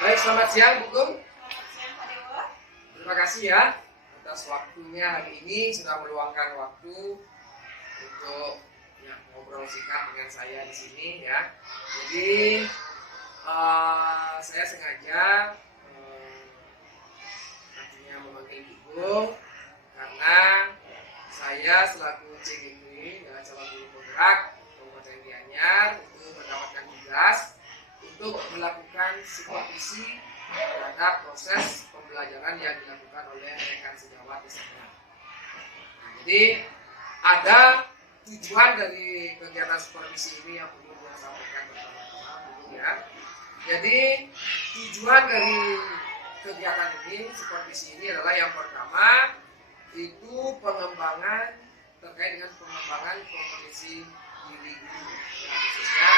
Baik, selamat siang Bu Gung. Selamat siang Pak Dewa. Terima kasih ya atas waktunya hari ini sudah meluangkan waktu untuk ngobrol singkat dengan saya di sini ya. Jadi saya sengaja nantinya memanggil Bu Gung karena saya selaku CGP calon guru penggerak Kabupaten Gianyar itu mendapatkan tugas untuk melakukan supervisi terhadap proses pembelajaran yang dilakukan oleh rekan sejawat di sana. Jadi ada tujuan dari kegiatan supervisi ini yang perlu saya sampaikan pertama-tama ya. Jadi tujuan dari kegiatan ini, supervisi ini adalah yang pertama itu pengembangan terkait dengan pengembangan kompetensi diri guru, khususnya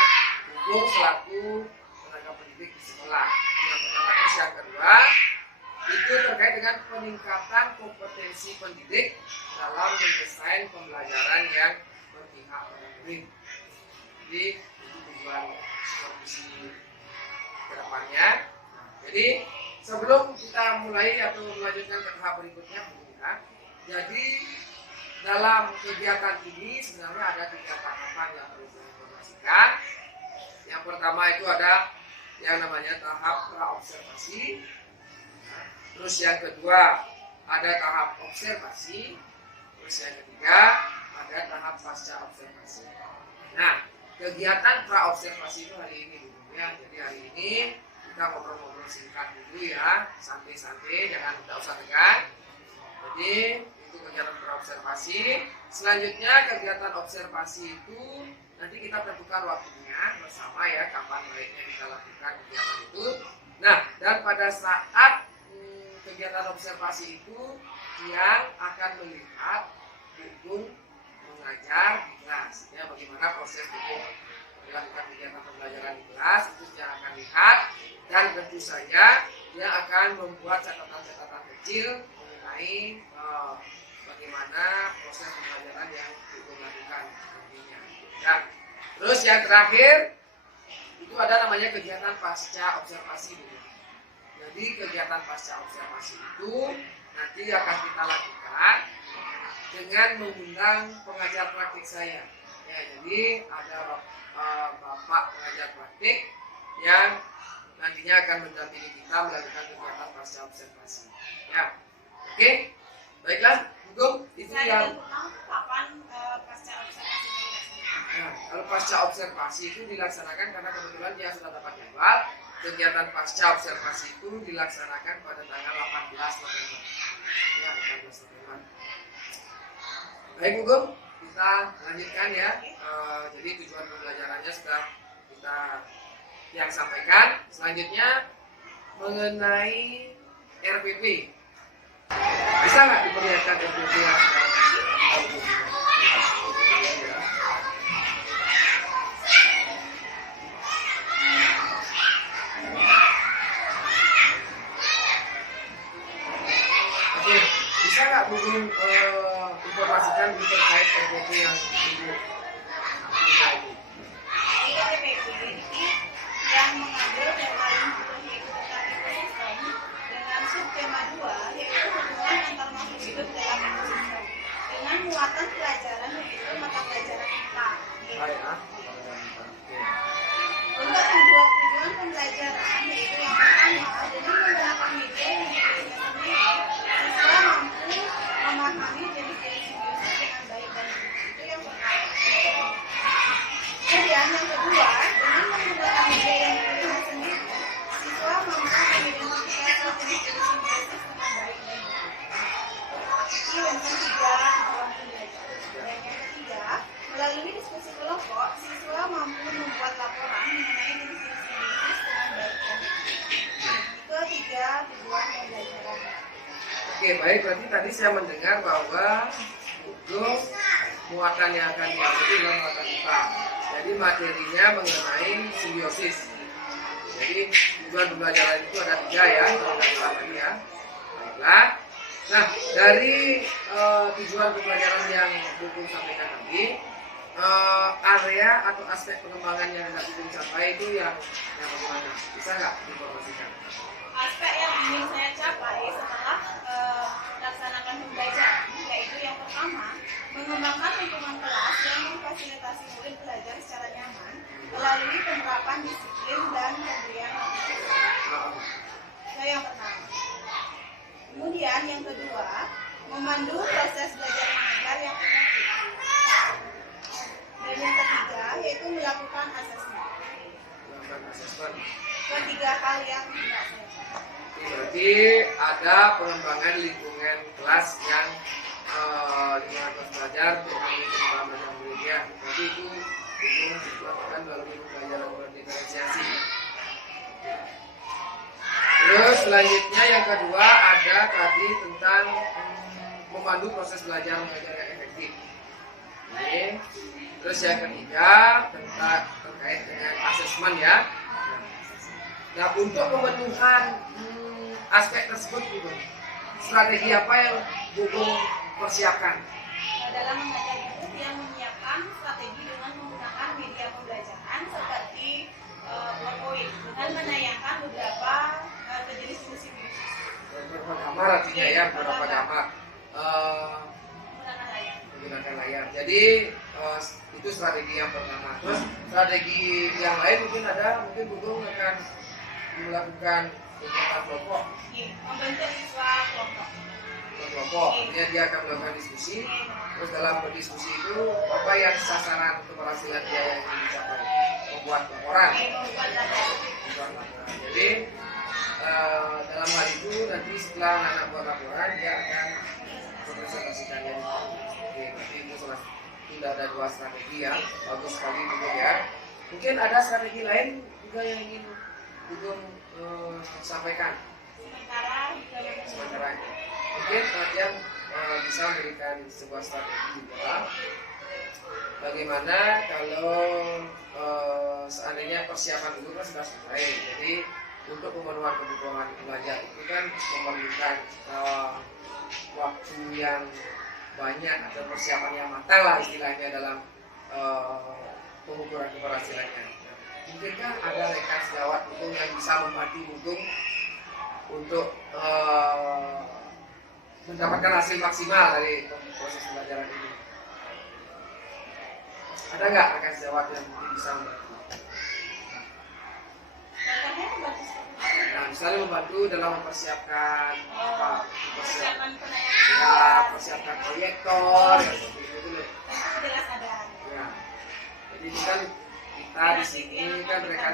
guru selaku tenaga pendidik di sekolah. Yang pertama. Terus yang kedua itu terkait dengan peningkatan kompetensi pendidik dalam mendesain pembelajaran yang berpihak pada murid. Jadi itu tujuan supervisi kedepannya. Jadi sebelum kita mulai atau melanjutkan ke tahap berikutnya, jadi dalam kegiatan ini sebenarnya ada 3 tahapan yang perlu saya informasikan. Yang pertama itu ada yang namanya tahap praobservasi. Terus yang kedua ada tahap observasi. Terus yang ketiga ada tahap pasca observasi. Nah, kegiatan praobservasi itu hari ini dulu ya. Jadi hari ini kita ngobrol-ngobrol singkat dulu ya, santai-santai, jangan tidak usah tegang. Jadi itu kegiatan praobservasi. Selanjutnya kegiatan observasi itu nanti kita tentukan waktunya bersama ya, kapan baiknya kita lakukan kegiatan itu. Nah, dan pada saat kegiatan observasi itu yang akan melihat Bukung mengajar di kelas ya, bagaimana proses Bukung melakukan kegiatan pembelajaran di kelas itu yang akan lihat, dan tentu saja dia akan membuat catatan-catatan kecil mengenai bagaimana proses pembelajaran yang Bukung lakukan nantinya ya. Terus yang terakhir itu ada namanya kegiatan pasca observasi dulu. Jadi kegiatan pasca observasi itu nanti akan kita lakukan dengan mengundang pengajar praktik saya. Ya, jadi ada bapak pengajar praktik yang nantinya akan mendampingi kita melakukan kegiatan pasca observasi. Ya, oke, baiklah, Bukung, itu yang. Kapan pasca observasi dilaksanakan? Nah, kalau pasca observasi itu dilaksanakan karena kebetulan dia sudah dapat jadwal. Kegiatan pasca observasi itu dilaksanakan pada tanggal 18 November. Ya, 18 November. Baik, Bu Gung, kita lanjutkan ya. Jadi tujuan pembelajarannya sudah kita yang sampaikan. Selanjutnya mengenai RPP. Bisa nggak diperlihatkan RPP yang bisa nggak mungkin informasikan terkait RPP yang ibu RPP yang mengambil tema lingkungan yaitu tentang ekosistem dengan subtema 2 yaitu hubungan antar makhluk hidup dalam ekosistem dengan muatan pelajaran yaitu mata pelajaran IPA. Untuk tujuan pembelajaran yaitu yang pertama dengan menggunakan media yang dimiliki sendiri, siswa mampu memahami jenis-jenis simbiosis dengan baik dan benar. Itu yang pertama. Kemudian yang kedua, dengan menggunakan media yang dimiliki sendiri, siswa mampu mengidentifikasi jenis-jenis simbiosis dengan baik dan benar. Itu yang ketiga, dalam pembelajaran. Dan yang ketiga, melalui diskusi kelompok, siswa mampu membuat laporan mengenai jenis-jenis simbiosis dengan baik dan benar. Itu 3 tujuan pembelajaran. Oke, baik, berarti tadi saya mendengar bahwa untuk muatan yang akan diambil itu adalah muatan IPA. Jadi materinya mengenai simbiosis. Jadi tujuan pembelajaran itu ada 3 ya, kalau tidak salah tadi ya. Baiklah. Nah, dari tujuan pembelajaran yang Bukung sampaikan tadi, area atau aspek pengembangan yang hendak dicapai itu yang bagaimana? Bisa nggak diinformasikan? Aspek yang ingin saya capai setelah melaksanakan pembelajaran yaitu yang pertama, mengembangkan lingkungan kelas yang memfasilitasi murid belajar secara nyaman melalui penerapan disiplin dan pemberian aktivitas. Itu yang pertama. Kemudian yang kedua, memandu proses belajar mengajar yang efektif. Dan yang ketiga yaitu melakukan asesmen. Ketiga hal yang tidak saya capai. Berarti ada pengembangan lingkungan kelas yang lingkungan kelas belajar untuk pengembangan belajar muridnya. Berarti itu dilakukan melalui pembelajaran berdiferensiasi. Terus selanjutnya yang kedua ada tadi tentang memandu proses belajar mengajar yang efektif. Oke. Terus yang ketiga tentang terkait dengan asesmen ya. Nah untuk pemenuhan aspek tersebut gitu, strategi apa yang Bung persiapkan? Dalam mengajar itu yang menyiapkan strategi dengan menggunakan media pembelajaran seperti PowerPoint dengan menayangkan beberapa jenis musik. Beberapa gambar artinya ya, beberapa gambar. Menggunakan layar. Jadi itu strategi yang pertama. Terus strategi yang lain mungkin Bung akan melakukan kegiatan kelompok. Membentuk siswa kelompok. Artinya dia akan melakukan diskusi. Terus dalam berdiskusi itu apa yang sasaran keberhasilan dia yang ingin dicapai? Membuat laporan. Jadi dalam hal itu nanti setelah anak buat laporan dia akan mempresentasikannya. Oke, berarti itu sudah ada dua strategi ya, bagus sekali juga ya. Mungkin ada strategi lain juga yang ingin Bung sampaikan. Sementara mungkin yang bisa memberikan sebuah strategi juga. Bagaimana kalau seandainya persiapan dulu kan sudah selesai, jadi untuk pemenuhan kebutuhan belajar itu kan memerlukan waktu yang banyak atau persiapan yang matang lah istilahnya dalam pengukuran keberhasilannya. Mungkinkah ada rekan sejawat Bung yang bisa membantu Bung untuk mendapatkan hasil maksimal dari proses pembelajaran ini? Ada nggak rekan sejawat yang mungkin bisa membantu? Nah, misalnya membantu dalam mempersiapkan persiapkan proyektor, ya, seperti itu loh. Ya. Jadi ini kan kita di sini kan rekan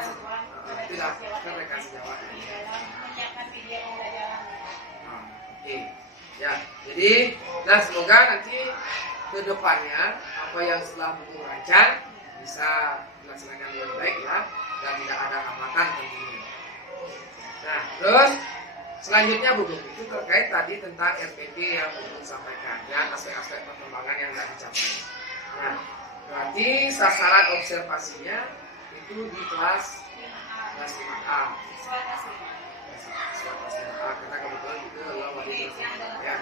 sejawat. Oke. Ya, jadi semoga nanti ke depannya apa yang setelah Bung rancang bisa dilaksanakan dengan baik ya, dan tidak ada hambatan tentunya. Nah, terus selanjutnya Bung itu terkait tadi tentang RPP yang Bung sampaikan ya, aspek-aspek perkembangan yang sudah dicapai. Nah, berarti sasaran observasinya itu di kelas 5A. Karena kebetulan itu adalah wali ya.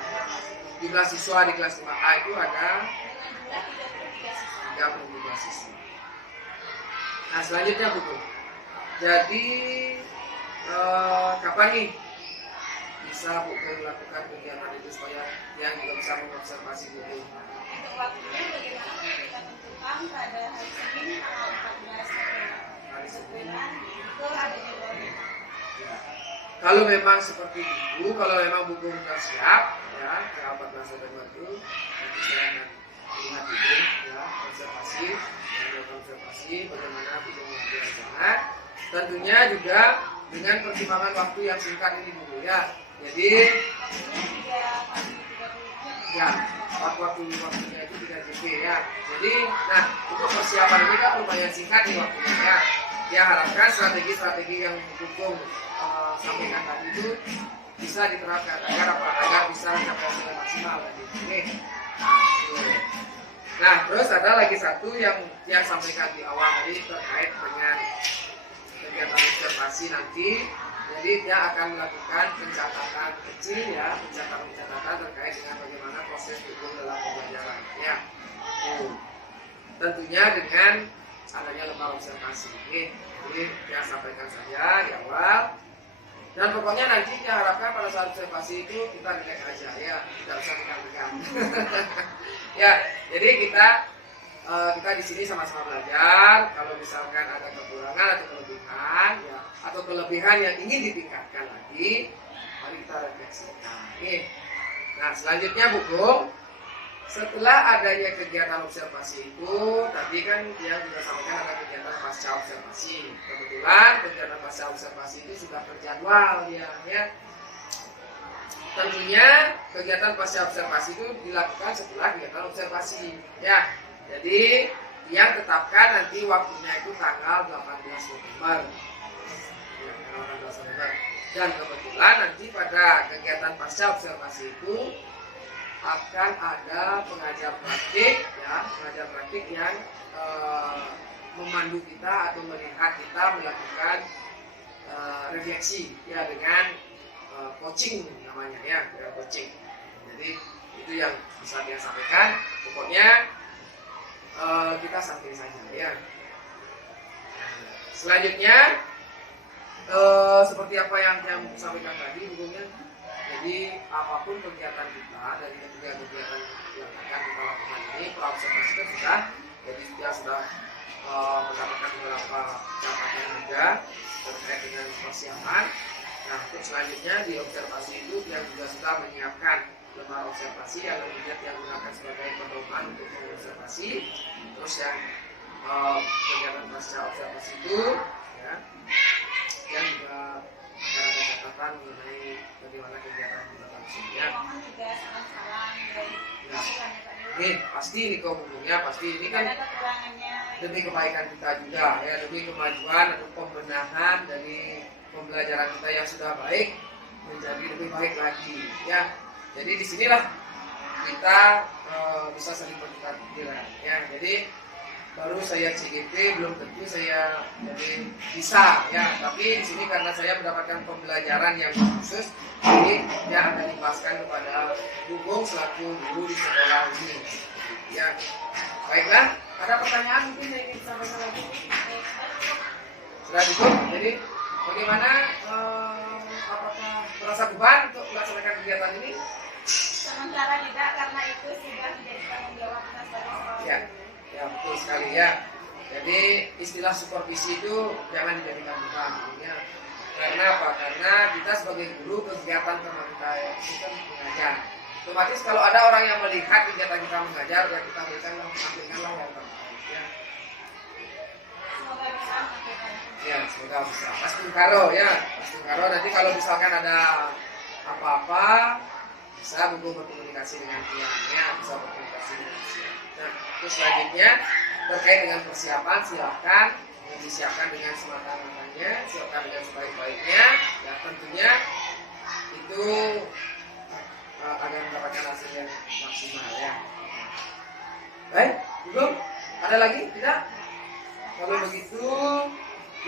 Jumlah siswa di kelas 5A itu ada 33 siswa. Nah selanjutnya Bung, jadi kapan nih bisa Bung melakukan kegiatan itu supaya yang juga bisa mengobservasi Bung? Untuk waktunya bagaimana kita tentukan pada hari Senin tanggal 14 hari sebulan itu ada jadwalnya. Kalau memang seperti itu, kalau memang Bung sudah siap ya, tanggal 14 September itu nanti saya akan lihat Bung ya, observasi bagaimana Bung mengambil rencana. Tentunya juga dengan pertimbangan waktu yang singkat ini dulu ya. Jadi ya waktunya itu 3 JP ya. Jadi untuk persiapan ini kan lumayan singkat nih waktunya ya. Dia harapkan strategi-strategi yang Bung sampaikan tadi itu bisa diterapkan agar bisa mencapai hasil maksimal tadi. Oke. Nah, terus ada lagi satu yang sampaikan di awal tadi terkait dengan kegiatan observasi nanti. Jadi dia akan melakukan pencatatan kecil ya, pencatatan terkait dengan bagaimana proses hukum dalam pembelajaran ya. tentunya dengan adanya lembar observasi. Jadi yang sampaikan saja di awal. Dan pokoknya nanti diharapkan pada saat observasi itu kita relax aja ya, tidak usah pegang-pegang. Ya, jadi kita di sini sama-sama belajar. Kalau misalkan ada kekurangan atau kelebihan, ya, atau kelebihan yang ingin ditingkatkan lagi, mari kita refleksikan. Nah, selanjutnya Bu Gung, setelah adanya kegiatan observasi itu, tadi kan dia juga sampaikan ada kegiatan pasca observasi. Kebetulan kegiatan pasca observasi itu sudah terjadwal ya. Tentunya kegiatan pasca observasi itu dilakukan setelah kegiatan observasi ya. Jadi yang tetapkan nanti waktunya itu tanggal 18 November. Ya, tanggal 18 November. Dan kebetulan nanti pada kegiatan pasca observasi itu akan ada pengajar praktik yang memandu kita atau melihat kita melakukan refleksi ya dengan coaching namanya ya, coaching. Jadi itu yang bisa dia sampaikan. Pokoknya kita santai saja ya. Selanjutnya seperti apa yang saya sampaikan tadi hubungnya. Jadi apapun kegiatan kita dari kegiatan yang akan kita lakukan ini, observasi itu sudah, jadi dia sudah mendapatkan beberapa catatan juga terkait dengan persiapan. Nah, untuk selanjutnya di observasi itu dia juga sudah menyiapkan lembar observasi yang kemudian yang digunakan sebagai pedoman untuk mengobservasi. Terus yang kegiatan pasca observasi itu ya, yang juga ada catatan mengenai bagaimana kegiatan berlangsungnya. Ini pasti ini hubungnya pasti ini kan demi kebaikan kita juga ya, demi kemajuan atau pembenahan dari pembelajaran kita yang sudah baik menjadi lebih baik lagi ya. Jadi disinilah kita bisa saling bertukar pikiran ya. Jadi baru saya CGP belum tentu saya jadi bisa ya, tapi di sini karena saya mendapatkan pembelajaran yang khusus, jadi yang akan dibahaskan kepada Gugong selaku guru di sekolah ini ya. Baiklah, ada pertanyaan mungkin yang ingin disampaikan lagi? Sudah cukup. Jadi bagaimana, apakah merasa beban untuk melaksanakan kegiatan ini? Sementara tidak, karena itu sudah menjadi tanggung jawab kita sebagai sekolah. Ya, betul sekali ya. Jadi istilah supervisi itu jangan dijadikan beban ya. Karena apa? Karena kita sebagai guru, kegiatan teman kita itu kan mengajar. Otomatis kalau ada orang yang melihat kegiatan kita mengajar, ya kita berikanlah yang terbaik ya. Semoga bisa menyampaikan. Ya, semoga bisa. Mas Tungkaro ya, Mas Tungkaro nanti kalau misalkan ada apa-apa bisa buku berkomunikasi dengan pihaknya, bisa berkomunikasi dengan pihak. Nah, terus selanjutnya terkait dengan persiapan, silakan disiapkan dengan sematang-matangnya, siapkan dengan sebaik-baiknya. Ya tentunya itu agar mendapatkan hasil yang maksimal ya. Baik, belum? Ada lagi? Tidak? Kalau begitu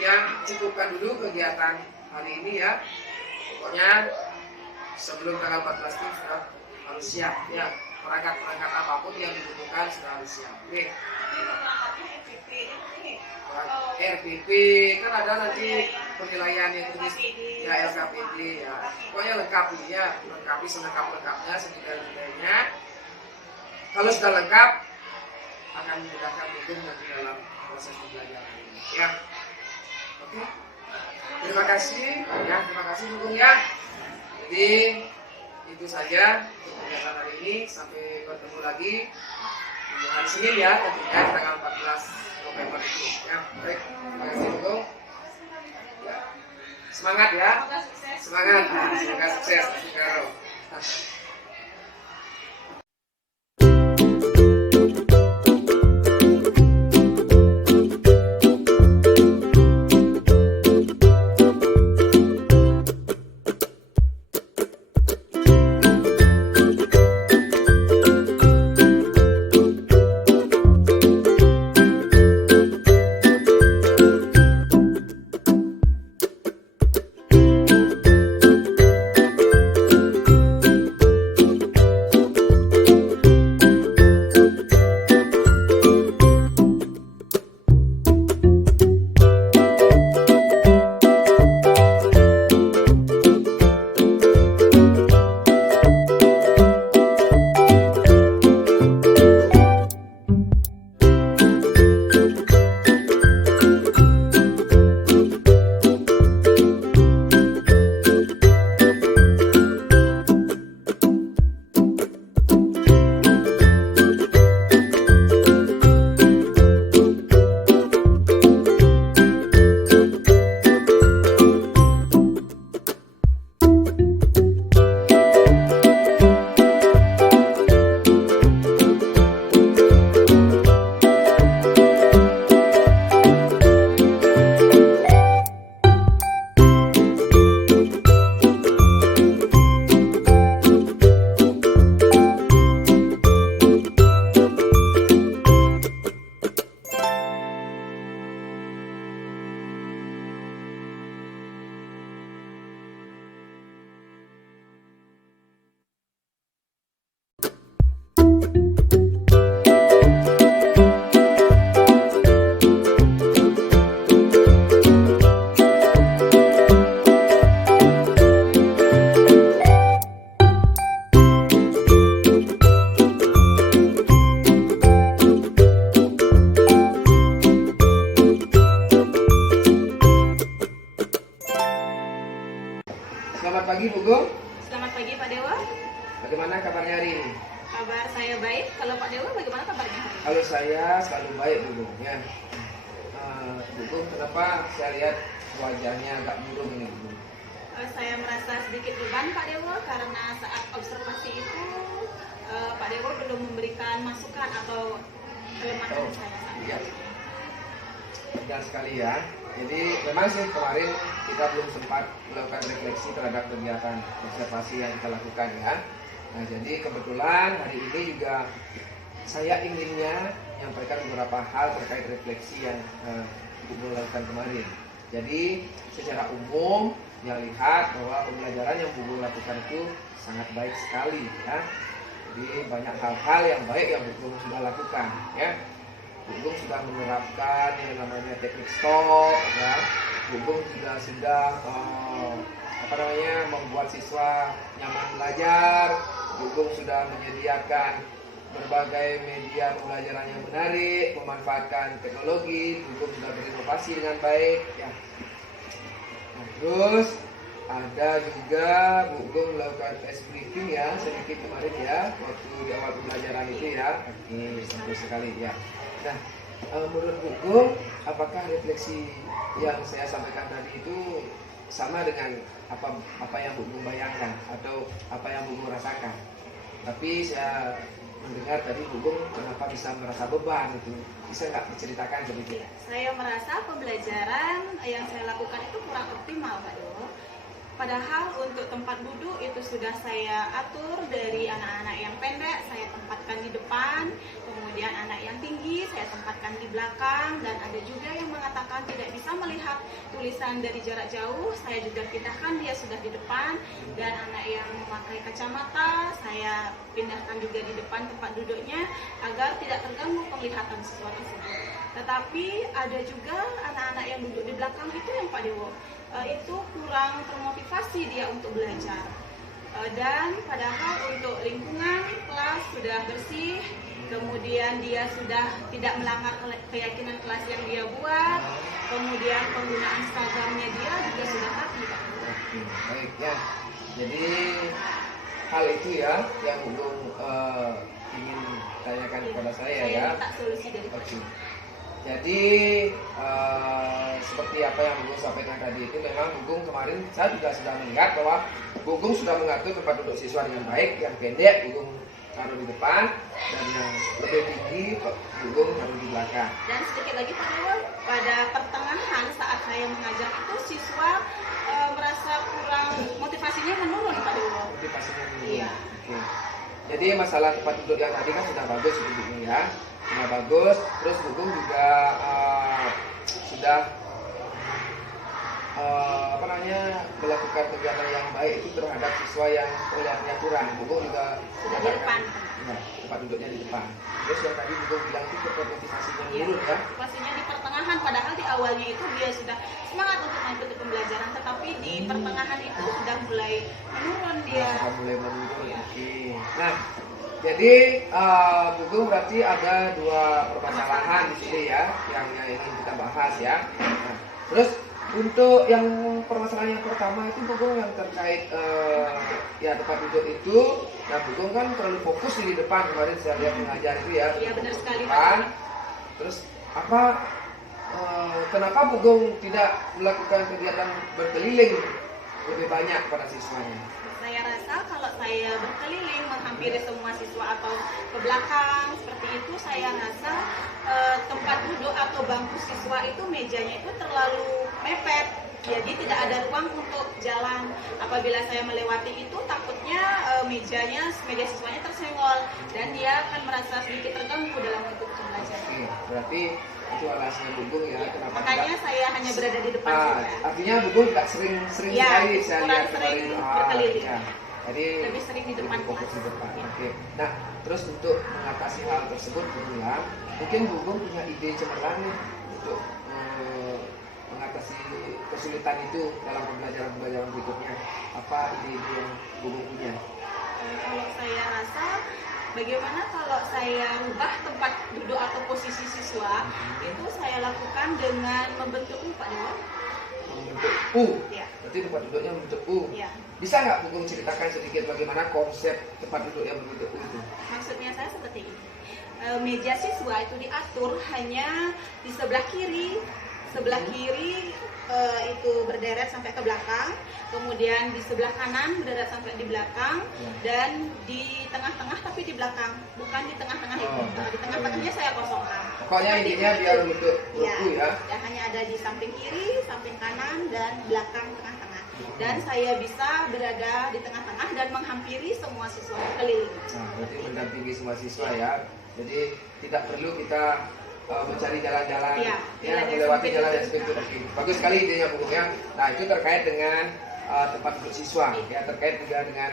yang cukupkan dulu kegiatan hari ini ya. Pokoknya sebelum tanggal 14 itu sudah harus siap ya. Perangkat-perangkat apapun yang dibutuhkan sudah harus siap. Oke. RPP kan ada nanti penilaian yang tulis ya, LKPD ya. Pokoknya lengkap ya, lengkapi selengkap-lengkapnya sedetail-detailnya. Kalau sudah lengkap akan memudahkan Gugong nanti dalam proses pembelajaran ini ya. Oke. Terima kasih ya, terima kasih Gugong ya. Jadi itu saja untuk kegiatan hari ini, sampai bertemu lagi di hari Senin ya, tentunya tanggal 14 November itu ya. Baik, terima kasih Gugong. Ya. Semangat ya. Semangat. Semoga sukses. Semoga Selamat pagi Bu Gung. Selamat pagi Pak Dewa. Bagaimana kabarnya hari ini? Kabar saya baik. Kalau Pak Dewa bagaimana kabarnya hari ini? Kalau saya selalu baik Bu Gung ya. Bu Gung, kenapa saya lihat wajahnya agak murung ini Bu Gung? Saya merasa sedikit beban Pak Dewa karena saat observasi itu Pak Dewa belum memberikan masukan atau kelemahan saya saat Iya. ini. Benar sekali ya. Jadi memang sih kemarin kita belum sempat melakukan refleksi terhadap kegiatan observasi yang kita lakukan ya. Nah jadi kebetulan hari ini juga saya inginnya menyampaikan beberapa hal terkait refleksi yang Ibu lakukan kemarin. Jadi secara umum yang lihat bahwa pembelajaran yang Bu lakukan itu sangat baik sekali ya. Jadi banyak hal-hal yang baik yang Bu sudah lakukan ya. Bu sudah menerapkan yang namanya teknik stop ya. Bu juga sudah membuat siswa nyaman belajar. Bu sudah menyediakan berbagai media pembelajaran yang menarik, memanfaatkan teknologi. Bu sudah berinovasi dengan baik ya. Nah, terus ada juga Bu Gung melakukan test briefing ya sedikit kemarin ya waktu di awal pembelajaran itu ya. Oke, bagus sekali ya. Nah, menurut Bu Gung, apakah refleksi yang saya sampaikan tadi itu sama dengan apa yang Bu Gung bayangkan atau apa yang Bu Gung rasakan? Tapi saya mendengar tadi Bu Gung kenapa bisa merasa beban itu, bisa nggak diceritakan sedikit? Saya merasa pembelajaran yang saya lakukan itu kurang optimal Pak Dewa. Padahal untuk tempat duduk itu sudah saya atur dari anak-anak yang pendek, saya tempatkan di depan, kemudian anak yang tinggi saya tempatkan di belakang, dan ada juga yang mengatakan tidak bisa melihat tulisan dari jarak jauh, saya juga pindahkan dia sudah di depan, dan anak yang memakai kacamata saya pindahkan juga di depan tempat duduknya agar tidak terganggu penglihatan siswa tersebut. Tetapi ada juga anak-anak yang duduk di belakang itu yang Pak Dewo itu kurang termotivasi dia untuk belajar, dan padahal untuk lingkungan kelas sudah bersih, kemudian dia sudah tidak melanggar keyakinan kelas yang dia buat, kemudian penggunaan seragamnya dia juga sudah rapi. Oke, baik ya. Jadi hal itu ya yang Bu Gung ingin tanyakan kepada saya ya. Saya minta solusi dari Pak. Oke. Jadi seperti apa yang Bu Gung sampaikan tadi itu memang Bu Gung kemarin saya juga sudah melihat bahwa Bu Gung sudah mengatur tempat duduk siswa dengan baik. Yang pendek Bu Gung taruh di depan dan yang lebih tinggi Bu Gung taruh di belakang. Dan sedikit lagi Pak Dewa, pada pertengahan saat saya mengajar itu siswa merasa kurang, motivasinya menurun Pak Dewa. Motivasinya menurun. Iya. Oke. Jadi masalah tempat duduk yang tadi kan sudah bagus Bu Gung ya. Sudah bagus, terus Bu Gung juga sudah melakukan kegiatan yang baik itu terhadap siswa yang kelihatannya kurang. Bu Gung juga Sudah di depan. Ya, tempat duduknya di depan. Terus yang tadi Bu Gung bilang itu motivasinya menurun ya. Motivasinya di pertengahan, padahal di awalnya itu dia sudah semangat untuk mengikuti pembelajaran, tetapi di pertengahan itu sudah mulai menurun dia. Sudah mulai menurun. Oke. Nah, jadi Bu Gung berarti ada dua permasalahan di sini ya yang ingin kita bahas ya. Nah, terus untuk yang permasalahan yang pertama itu Bu Gung yang terkait ya tempat duduk itu, nah Bu Gung kan terlalu fokus di depan kemarin saya lihat mengajar itu ya. Iya benar sekali Pak. Pak. Terus kenapa Bu Gung tidak melakukan kegiatan berkeliling lebih banyak pada siswanya? Saya rasa kalau saya berkeliling menghampiri semua siswa atau ke belakang seperti itu, saya rasa tempat duduk atau bangku siswa itu mejanya itu terlalu mepet, jadi tidak ada ruang untuk jalan. Apabila saya melewati itu takutnya meja siswanya tersenggol dan dia akan merasa sedikit terganggu dalam mengikuti pembelajaran. Oke, berarti itu alasannya Bu Gung ya kenapa Makanya tidak, saya hanya berada di depan saja. artinya Bu Gung tidak sering Ya, sekali saya kurang lihat sering kemarin. berkeliling. Ya. Jadi Lebih sering di depan lebih fokus kelas. di depan. Ya. Oke. Nah, terus untuk mengatasi hal tersebut Bu Gung ya, mungkin Bu Gung punya ide cemerlang nih untuk mengatasi kesulitan itu dalam pembelajaran berikutnya. Apa ide-ide yang Bu Gung punya? Kalau saya rasa, bagaimana kalau saya rubah tempat duduk atau posisi siswa, itu saya lakukan dengan membentuk Pak Dewa. Membentuk U. Ya. Berarti tempat duduknya berbentuk U. Ya. Bisa nggak Bugong ceritakan sedikit bagaimana konsep tempat duduk yang berbentuk U itu? Maksudnya saya seperti ini. Meja siswa itu diatur hanya di sebelah kiri. Sebelah kiri itu berderet sampai ke belakang, kemudian di sebelah kanan berderet sampai di belakang, dan di tengah-tengah tapi di belakang, bukan di tengah-tengah itu. Di tengah-tengahnya saya kosongkan. Pokoknya intinya biar bentuk Ya, U ya. ya, hanya ada di samping kiri, samping kanan, dan belakang tengah-tengah. Dan saya bisa berada di tengah-tengah dan menghampiri semua siswa keliling. Nah, berarti mendampingi semua siswa ya. Jadi tidak perlu kita mencari jalan-jalan Iya, ya, jalan yang melewati sempit jalan itu. yang sempit. Oke. Bagus sekali idenya Bugong ya. Nah, itu terkait dengan tempat duduk siswa ya, terkait juga dengan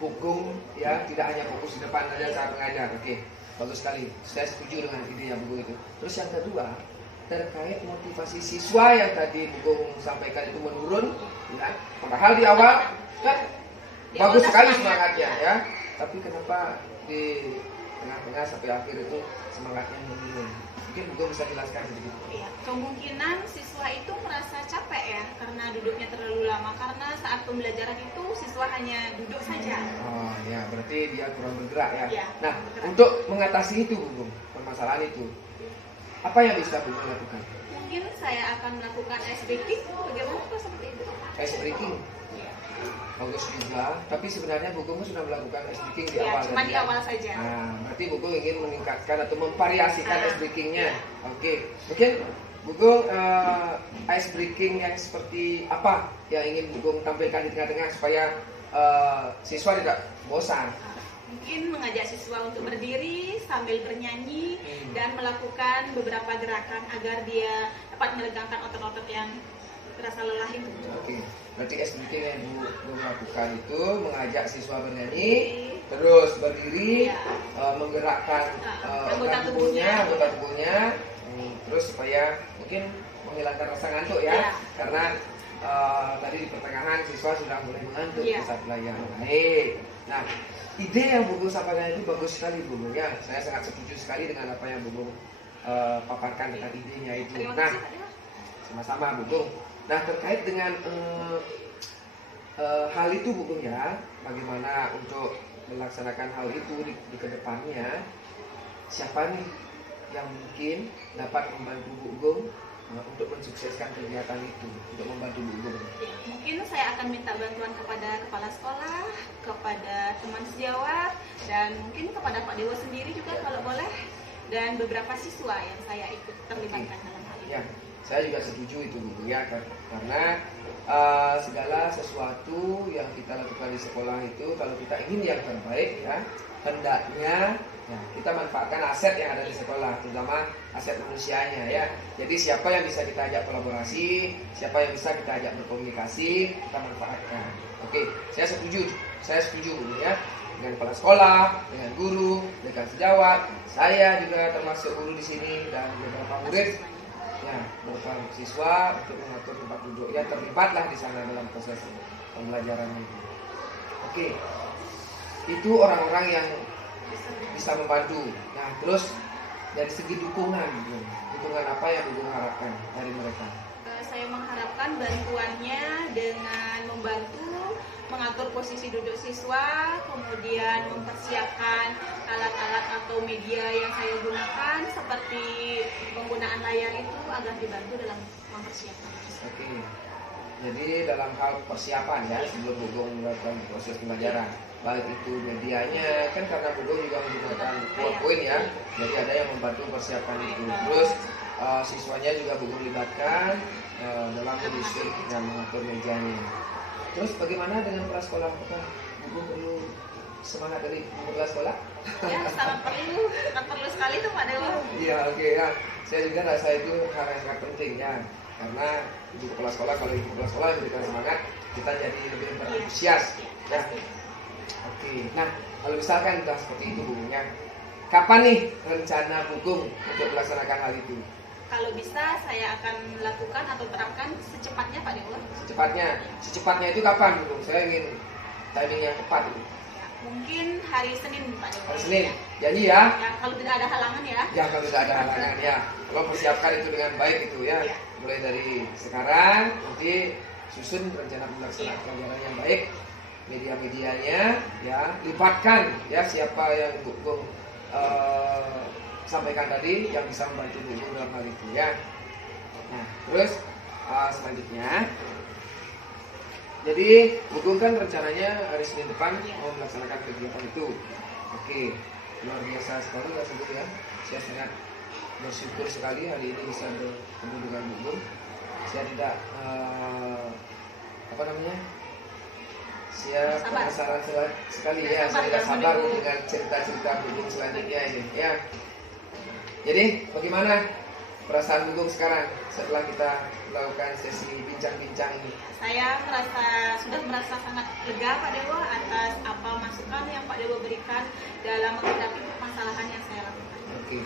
Bugong ya, tidak hanya fokus di depan saja saat mengajar. Oke. Bagus sekali. Saya setuju dengan idenya Bugong itu. Terus yang kedua, terkait motivasi siswa yang tadi Bugong sampaikan itu menurun ya. Padahal di awal kan Di bagus awal sekali semangat. semangatnya ya. Tapi kenapa di tengah-tengah sampai akhir itu semangatnya menurun? Mungkin Bugong bisa jelaskan sedikit. Iya, kemungkinan siswa itu merasa capek ya karena duduknya terlalu lama, karena saat pembelajaran itu siswa hanya duduk saja. Oh ya, berarti dia kurang bergerak ya. Iya, Nah, kurang bergerak. untuk mengatasi itu Bugong, permasalahan itu, apa yang bisa Bugong lakukan? Mungkin saya akan melakukan ice breaking. Bagaimana kalau seperti itu? Ice breaking, bagus juga. Tapi sebenarnya Bugong sudah melakukan ice breaking di Ya, awal. cuma tadi di ya? awal saja. Nah, berarti Bugong ingin meningkatkan atau memvariasikan Ah. ice breakingnya. Oke, mungkin Bugong ice breaking yang seperti apa yang ingin Bugong tampilkan di tengah-tengah supaya siswa tidak bosan? Mungkin mengajak siswa untuk berdiri sambil bernyanyi dan melakukan beberapa gerakan agar dia dapat meregangkan otot-otot yang terasa lelah itu. Oke, berarti ice breaking yang Bugong lakukan itu mengajak siswa bernyanyi, terus berdiri, Ya. menggerakkan Anggota anggota tubuhnya, terus supaya mungkin menghilangkan rasa ngantuk ya, Ya. karena tadi di pertengahan siswa sudah mulai mengantuk Ya. saat belajar. Baik. Nah, ide yang Bugong sampaikan itu bagus sekali Bugong ya. Saya sangat setuju sekali dengan apa yang Bugong paparkan dengan idenya itu. Terima Nah, kasih Pak Dewa. sama-sama Bugong. Nah, terkait dengan hal itu Bugong ya, bagaimana untuk melaksanakan hal itu di kedepannya, siapa nih yang mungkin dapat membantu Bugong untuk mensukseskan kegiatan itu, untuk membantu Bugong? Ya, mungkin saya akan minta bantuan kepada kepala sekolah, kepada teman sejawat, dan mungkin kepada Pak Dewa sendiri juga kalau boleh, dan beberapa siswa yang saya ikut terlibatkan dalam hal ini. Ya, saya juga setuju itu Bugong ya, karena segala sesuatu yang kita lakukan di sekolah itu, kalau kita ingin yang terbaik ya, hendaknya ya, kita manfaatkan aset yang ada di sekolah, terutama aset manusianya ya. Jadi siapa yang bisa kita ajak kolaborasi, siapa yang bisa kita ajak berkomunikasi, kita manfaatkan. Oke, saya setuju Bugong ya, dengan kepala sekolah, dengan guru, dengan sejawat, saya juga termasuk guru di sini dan beberapa murid ya, beberapa siswa untuk mengatur tempat duduk ya, terlibatlah di sana dalam proses pembelajaran itu. Oke, itu orang-orang yang bisa membantu. Nah, terus dari segi dukungan apa yang Bugong harapkan dari mereka? Saya mengharapkan bantuannya dengan membantu mengatur posisi duduk siswa, kemudian mempersiapkan alat-alat atau media yang saya gunakan seperti penggunaan layar itu agar dibantu dalam mempersiapkan. Oke. Jadi dalam hal persiapan ya sebelum Bugong melakukan proses pembelajaran, baik itu medianya kan karena Bugong juga menggunakan PowerPoint ya, jadi ada yang membantu persiapan itu. Terus siswanya juga Bugong libatkan dalam menyusun dan mengatur mejanya. Terus bagaimana dengan kepala sekolah? Apakah Bugong perlu semangat dari kepala sekolah? Ya, sangat perlu sekali tuh Pak Dewa. Iya, oke ya. Saya juga rasa itu hal yang sangat penting ya. Karena ibu kepala sekolah, kalau ibu kepala sekolah memberikan semangat, kita jadi lebih berantusias. Ya. Oke. Nah, kalau misalkan sudah seperti itu Bugong ya, kapan nih rencana Bugong untuk melaksanakan hal itu? Kalau bisa saya akan melakukan atau terapkan secepatnya Pak Dewa. Secepatnya itu kapan Bugong? Saya ingin timing yang tepat itu. Ya, mungkin hari Senin Pak Dewa. Hari Senin. Jadi ya. Ya, kalau tidak ada halangan ya. Ya, kalau tidak ada halangan ya. Kalau persiapkan itu dengan baik itu ya. Ya. Mulai dari sekarang nanti susun rencana pelaksanaan pelajaran yang baik, media-medianya ya, libatkan ya siapa yang Bu Gung sampaikan tadi yang bisa membantu Bu Gung dalam hal itu ya. Nah, terus selanjutnya, jadi Bu Gung kan rencananya hari Senin depan mau melaksanakan kegiatan itu. Oke, luar biasa sekali ya Ibu ya. Saya sangat bersyukur sekali hari ini bisa bertemu dengan Bu Gung. Saya tidak saya penasaran sekali ya. Saya tidak sabar dengan cerita-cerita Bu Gung selanjutnya ini ya. Jadi bagaimana perasaan Bu Gung sekarang setelah kita melakukan sesi bincang-bincang ini? Saya sudah merasa sangat lega Pak Dewo atas apa masukan yang Pak Dewo berikan dalam menghadapi permasalahan yang saya lakukan. Oke.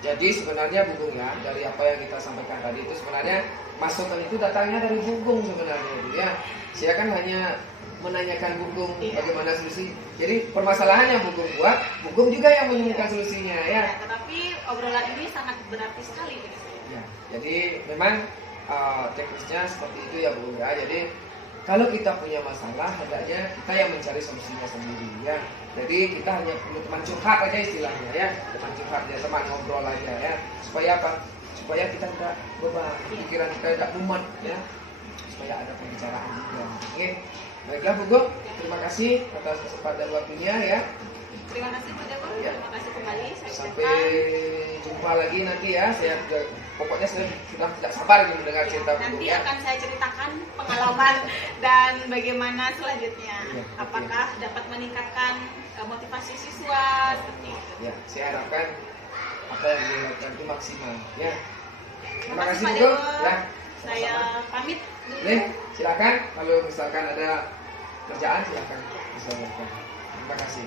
Jadi sebenarnya Bu Gung ya, dari apa yang kita sampaikan tadi itu sebenarnya masukan itu datangnya dari Bu Gung sebenarnya ya. Saya kan hanya menanyakan Bu Gung bagaimana solusi. Jadi permasalahan yang Bu Gung buat, Bu Gung juga yang menemukan solusinya ya. Tetapi obrolan ini sangat berarti sekali bagi saya. Ya, jadi memang teknisnya seperti itu ya Bu ya. Jadi kalau kita punya masalah, hendaknya kita yang mencari solusinya sendiri ya. Jadi kita hanya perlu teman curhat aja istilahnya ya, teman curhat ya, teman ngobrol aja ya. Supaya apa? Supaya kita tidak beban, pikiran kita tidak mumet ya. Supaya ada pembicaraan juga. Oke, baiklah Bu Gung, terima kasih atas kesempatan waktunya ya. Terima kasih Pak Dewo, terima kasih kembali. Sampai jumpa lagi nanti ya. Pokoknya saya sudah tidak sabar mendengar cerita Bu Gung. Nanti akan saya ceritakan pengalaman dan bagaimana selanjutnya. Apakah dapat meningkatkan motivasi siswa seperti itu. Ya, saya harapkan apa yang dilakukan itu maksimal ya. Terima kasih Pak Bu Gung. Dewo. Ya, Saya pamit dulu. nih, silakan kalau misalkan ada kerjaan silakan bisa lakukan. Terima kasih.